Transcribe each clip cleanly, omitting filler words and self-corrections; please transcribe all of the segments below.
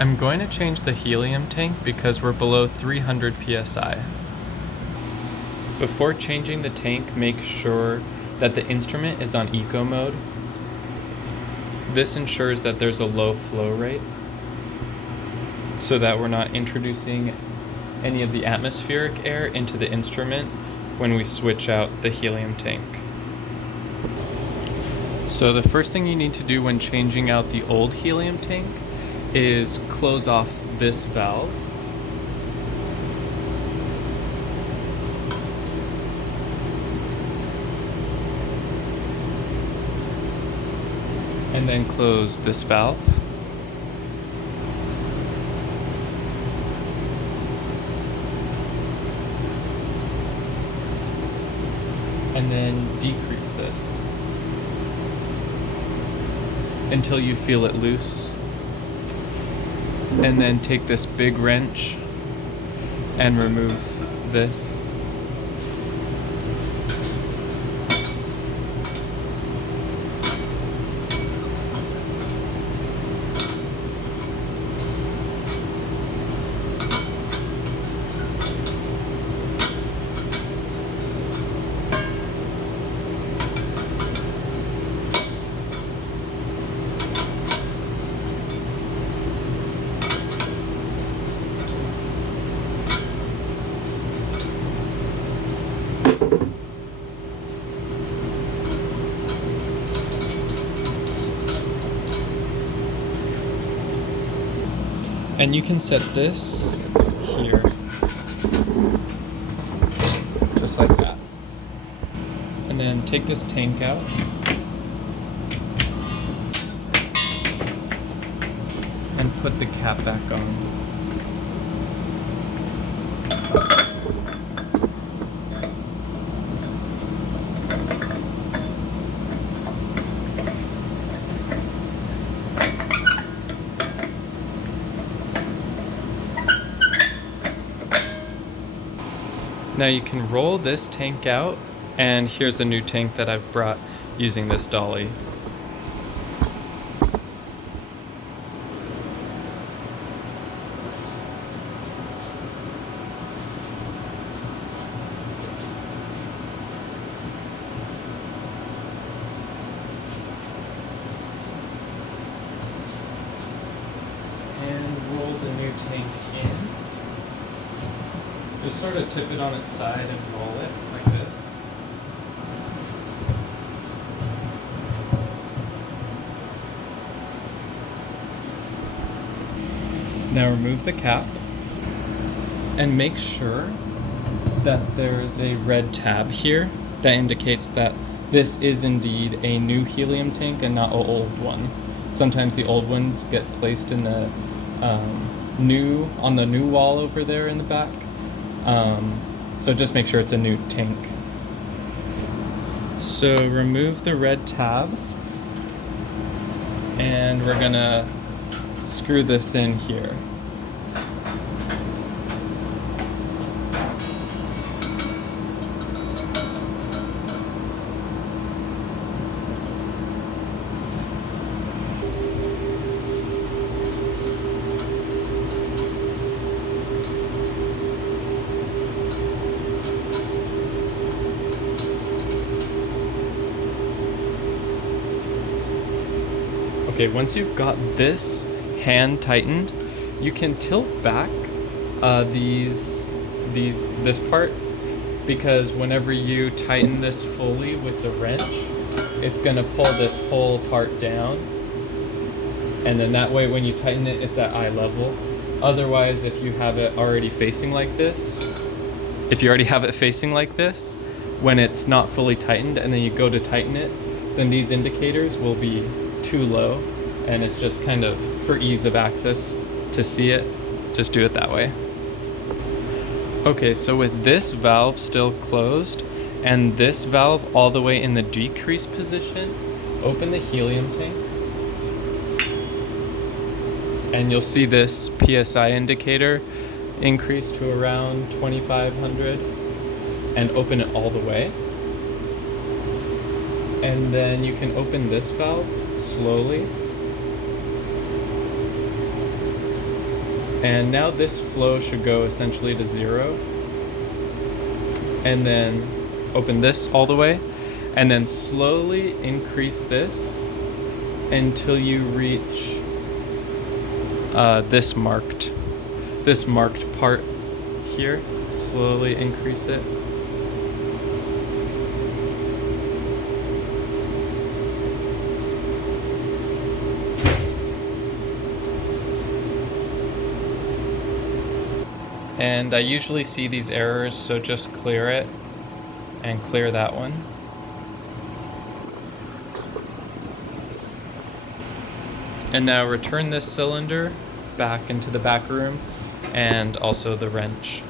I'm going to change the helium tank because we're below 300 psi. Before changing the tank, make sure that the instrument is on eco mode. This ensures that there's a low flow rate so that we're not introducing any of the atmospheric air into the instrument when we switch out the helium tank. So the first thing you need to do when changing out the old helium tank is close off this valve. And then close this valve. And then decrease this until you feel it loose. And then take this big wrench and remove this. And you can set this here, just like that. And then take this tank out. And put the cap back on. Now you can roll this tank out, and here's the new tank that I've brought using this dolly. And roll the new tank in. Just sort of tip it on its side and roll it like this. Now remove the cap and make sure that there's a red tab here that indicates that this is indeed a new helium tank and not an old one. Sometimes the old ones get placed in the on the new wall over there in the back. So just make sure it's a new tank. So remove the red tab, and we're gonna screw this in here. Okay, once you've got this hand tightened, you can tilt back this part, because whenever you tighten this fully with the wrench, it's gonna pull this whole part down, and then that way when you tighten it, it's at eye level. Otherwise, if you have it already facing like this, when it's not fully tightened and then you go to tighten it, then these indicators will be too low, and it's just kind of for ease of access to see it, just do it that way. Okay, so with this valve still closed and this valve all the way in the decrease position, open the helium tank and you'll see this PSI indicator increase to around 2500, and open it all the way. And then you can open this valve slowly. And now this flow should go essentially to 0. And then open this all the way. And then slowly increase this until you reach this marked part here. Slowly increase it. And I usually see these errors, so just clear it and clear that one. And now return this cylinder back into the back room and also the wrench.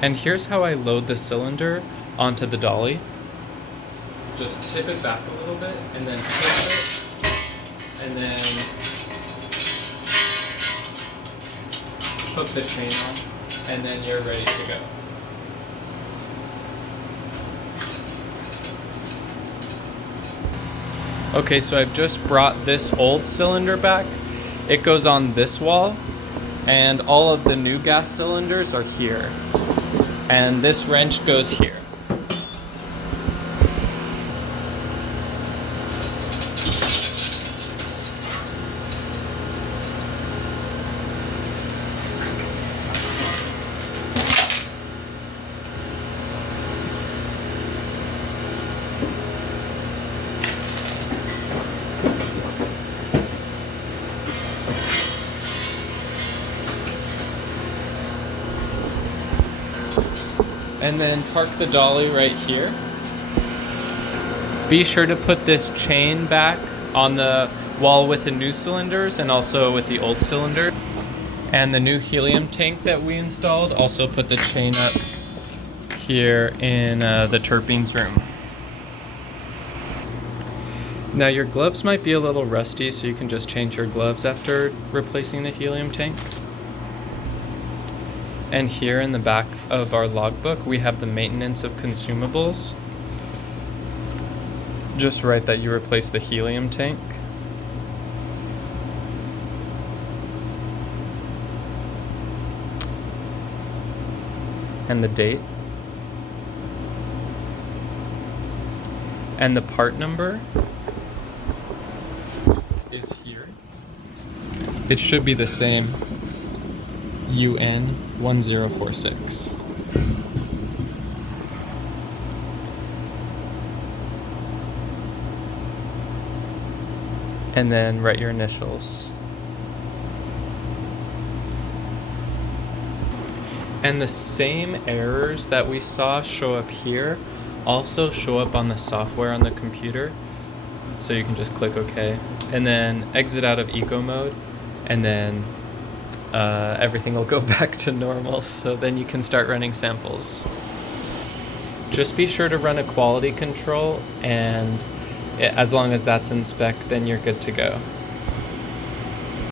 And here's how I load the cylinder onto the dolly. Just tip it back a little bit and then tip it and then hook the chain on, and then you're ready to go. Okay, so I've just brought this old cylinder back. It goes on this wall, and all of the new gas cylinders are here. And this wrench goes here. And then park the dolly right here. Be sure to put this chain back on the wall with the new cylinders and also with the old cylinder. And the new helium tank that we installed, also put the chain up here in the terpenes room. Now your gloves might be a little rusty, so you can just change your gloves after replacing the helium tank. And here in the back of our logbook, we have the maintenance of consumables. Just write that you replaced the helium tank. And the date. And the part number is here. It should be the same. UN 1046. And then write your initials. And the same errors that we saw show up here also show up on the software on the computer. So you can just click OK. And then exit out of eco mode, and then everything will go back to normal, so then you can start running samples. Just be sure to run a quality control, and as long as that's in spec, then you're good to go.